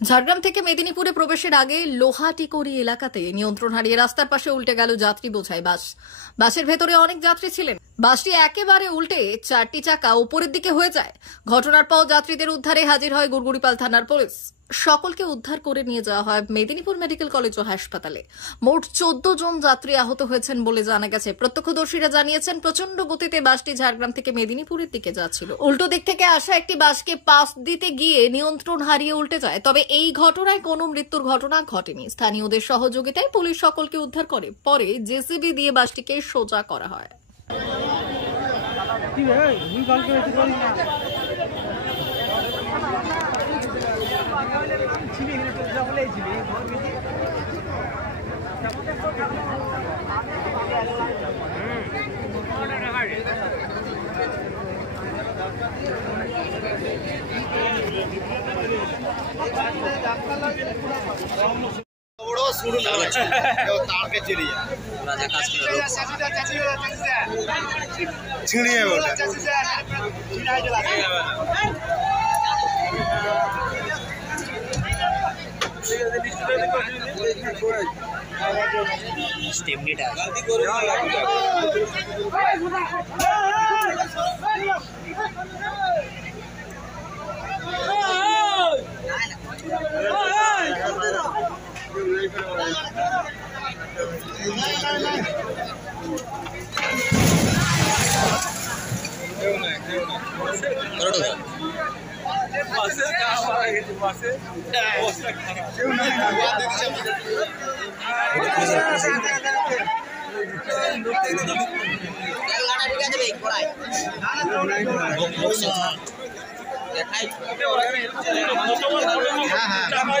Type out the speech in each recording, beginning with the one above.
ঝাড়গ্রাম থেকে মেদিনীপুরে প্রবেশের আগে লোহাটিকরি এলাকাতে নিয়ন্ত্রণ হারিয়ে রাস্তার পাশে উল্টে গেল যাত্রী বোঝাই বাস। বাসের ভেতরে অনেক যাত্রী ছিলেন। বাসটি একেবারে উল্টে চারটি চাকা উপরের দিকে হয়ে যায়। ঘটনার পর যাত্রীদের উদ্ধারে হাজির হয় গুড়গুড়িপাল থানার পুলিশ। সকলকে উদ্ধার করে নিয়ে যাওয়া হয় মেদিনীপুর মেডিকেল কলেজ ও হাসপাতালে। মোট 14 জন যাত্রী আহত হয়েছেন বলে জানা গেছে। প্রত্যক্ষদর্শীরা জানিয়েছেন, প্রচন্ড গতিতে বাসটি ঝাড়গ্রাম থেকে মেদিনীপুরের দিকে যাচ্ছিল। উল্টো দিক থেকে আসা একটি বাসকে পাস দিতে গিয়ে নিয়ন্ত্রণ হারিয়ে উল্টে যায়। তবে এই ঘটনায় কোনো মৃত্যুর ঘটনা ঘটেনি। স্থানীয়দের সহযোগিতায় পুলিশ সকলকে উদ্ধার করে। পরে জেসিবি দিয়ে বাসটিকে সোজা করা হয়।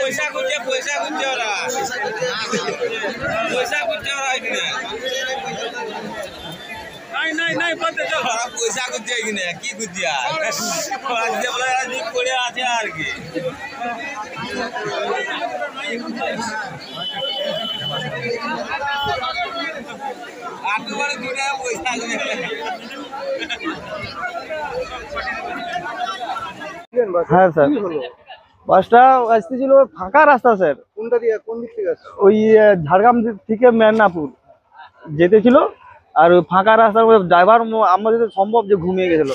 पैसा कुछ की गुजिया पड़े হ্যাঁ স্যার, বাসটা আসতেছিল ফাঁকা রাস্তা স্যার। কোনটা দিয়ে কোন দিক থেকে আসছে? ওই ঝাড়গ্রাম থেকে মেদিনীপুর যেতে ছিল, আর ওই ফাঁকা রাস্তার ড্রাইভার আমাদের সম্ভব যে ঘুমিয়ে গেছিল।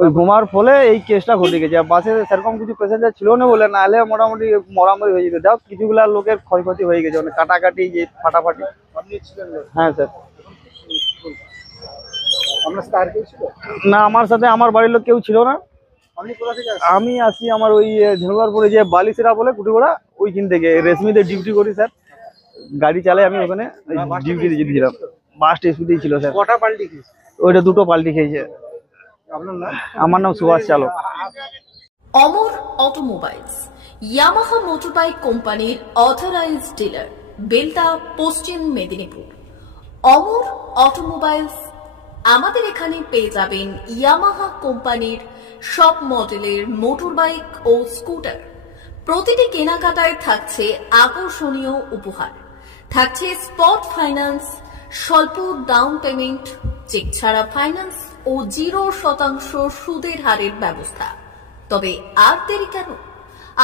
ওই ঘুমার ফলে এই কেসটা ঘটে গেছে। বাসে সেরকম কিছু প্যাসেঞ্জার ছিল না বলে, নাহলে মোটামুটি মরামরি হয়ে যেত। যাও কিছুগুলা লোকের ক্ষয়ক্ষতি হয়ে গেছে, মানে কাটাকাটি, যে ফাটাফাটি। হ্যাঁ স্যার। আপনার সাথে আর কেউ ছিল? না, আমার সাথে আমার বাড়ির লোক কেউ ছিল না। আমি আসি আমার ওই ঝিনুকারপুরে যে বালিসেরা বলে কুটিগোড়া, ওইখান থেকে রেশমিতে ডিউটি করি স্যার। গাড়ি চালাই আমি, ওখানে ডিউটি দিয়েছিলাম। বাসটা স্পিডেই ছিল স্যার। কটা পাল্টি খেয়েছে? ওইটা দুটো পাল্টি খেয়েছে। আপনার নাম? আমার নাম সুভাষ চালক। অমর অটোমোবাইলস, ইয়ামাহা মোটরবাইক কোম্পানির অথরাইজড ডিলার, বেলদা, পশ্চিম মেদিনীপুর। অমর অটোমোবাইলস, আমাদের এখানে পেয়ে যাবেন ইয়ামাহা কোম্পানির সব মডেলের মোটরবাইক ও স্কুটার। প্রতিটি কেনাকাটায় থাকছে আকর্ষণীয় উপহার, থাকছে স্পট ফাইন্যান্স, স্বল্প ডাউন পেমেন্ট, চেক ছাড়া ফাইন্যান্স ও 0% সুদের হারের ব্যবস্থা। তবে আর দেরি কেন?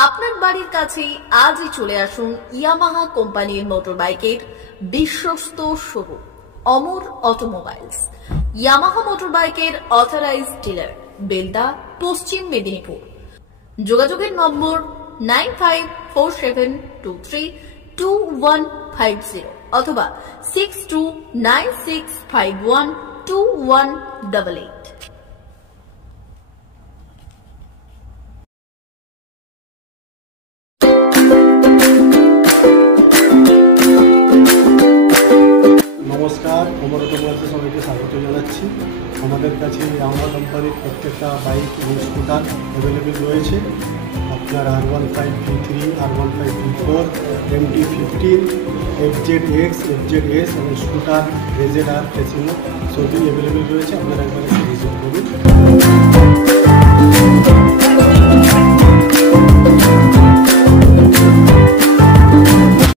আপনার বাড়ির কাছেই আজই চলে আসুন ইয়ামাহা কোম্পানির মোটরবাইকের বিশ্বস্ত শোরুম অমর অটোমোবাইলস, ইয়ামাহা মোটরবাইকের অথরাইজড ডিলার, বেলদা, পশ্চিম মেদিনীপুর। যোগাযোগের নম্বর 9547232150 অথবা 6296512188। নমস্কার, অমর অটোমোবাইলসে সবাইকে স্বাগত জানাচ্ছি। আমাদের কাছে ইয়ামাহা কোম্পানির প্রত্যেকটা বাইক এবং স্কুটার অ্যাভেলেবেল রয়েছে। আপনার R15V3, R15V4, MT15, FZX, FZS এবং স্কুটার RZR, ফেসিনো সবই অ্যাভেলেবেল রয়েছে। আপনারা একবার এসে ভিজিট করুন।